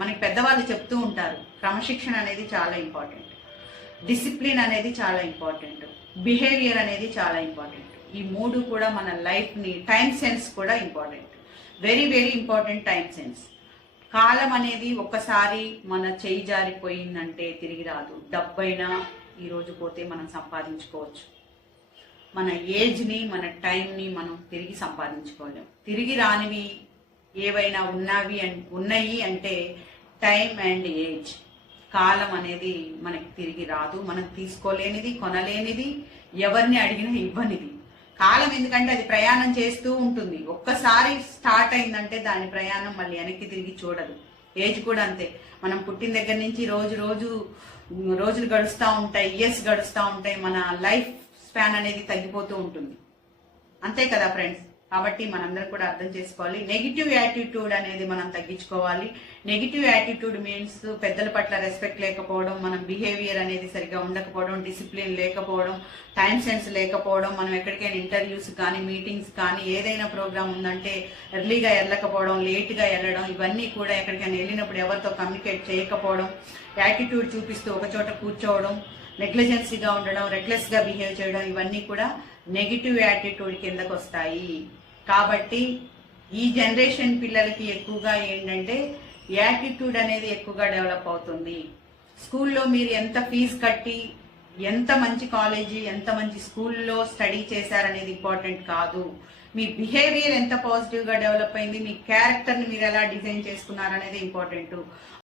మనకి పెద్దవాళ్ళు చెప్తూ ఉంటారు, క్రమశిక్షణ అనేది చాలా ఇంపార్టెంట్, డిసిప్లిన్ అనేది చాలా ఇంపార్టెంట్, బిహేవియర్ అనేది చాలా ఇంపార్టెంట్. ఈ మూడు కూడా మన లైఫ్ని, టైం సెన్స్ కూడా important, very very important time sense. కాలం అనేది ఒక్కసారి మన చేయి జారిపోయిందంటే తిరిగి రాదు. డబ్బైనా ఈరోజు పోతే మనం సంపాదించుకోవచ్చు, మన ఏజ్ని, మన టైంని మనం తిరిగి సంపాదించుకోలేము. తిరిగి రానివి ఏవైనా ఉన్నాయి అంటే టైం అండ్ ఏజ్. కాలం అనేది మనకి తిరిగి రాదు, మనం తీసుకోలేనిది, కొనలేనిది, ఎవరిని అడిగినా ఇవ్వనిది. కాలం ఎందుకంటే అది ప్రయాణం చేస్తూ ఉంటుంది. ఒక్కసారి స్టార్ట్ అయిందంటే దాని ప్రయాణం మళ్ళీ వెనక్కి తిరిగి చూడదు. ఏజ్ కూడా అంతే. మనం పుట్టిన దగ్గర నుంచి రోజులు గడుస్తూ ఉంటాయి, ఇయర్స్ గడుస్తూ ఉంటాయి, మన లైఫ్ స్పాన్ అనేది తగ్గిపోతూ ఉంటుంది. అంతే కదా ఫ్రెండ్స్? కాబట్టి మనందరం కూడా అర్థం చేసుకోవాలి. నెగిటివ్ యాటిట్యూడ్ అనేది మనం తగ్గించుకోవాలి. నెగిటివ్ యాటిట్యూడ్ మీన్స్ పెద్దల పట్ల రెస్పెక్ట్ లేకపోవడం, మనం బిహేవియర్ అనేది సరిగ్గా ఉండకపోవడం, డిసిప్లిన్ లేకపోవడం, టైం సెన్స్ లేకపోవడం, మనం ఎక్కడికైనా ఇంటర్వ్యూస్ కానీ, మీటింగ్స్ కానీ, ఏదైనా ప్రోగ్రామ్ ఉందంటే ఎర్లీగా వెళ్ళకపోవడం, లేట్గా వెళ్ళడం, ఇవన్నీ కూడా ఎక్కడికైనా వెళ్ళినప్పుడు ఎవరితో కమ్యూనికేట్ చేయకపోవడం, యాటిట్యూడ్ చూపిస్తూ ఒకచోట కూర్చోవడం, నెగ్లిజెన్సీగా ఉండడం, రెక్లెస్గా బిహేవ్ చేయడం, ఇవన్నీ కూడా నెగిటివ్ యాటిట్యూడ్ కిందకు వస్తాయి. కాబట్టి ఈ జనరేషన్ పిల్లలకి ఎక్కువగా ఏంటంటే యాటిట్యూడ్ అనేది ఎక్కువగా డెవలప్ అవుతుంది. స్కూల్లో మీరు ఎంత ఫీజు కట్టి, ఎంత మంచి కాలేజీ, ఎంత మంచి స్కూల్లో స్టడీ చేశారనేది ఇంపార్టెంట్ కాదు. మీ బిహేవియర్ ఎంత పాజిటివ్గా డెవలప్ అయింది, మీ క్యారెక్టర్ని మీరు ఎలా డిజైన్ చేసుకున్నారనేది ఇంపార్టెంట్.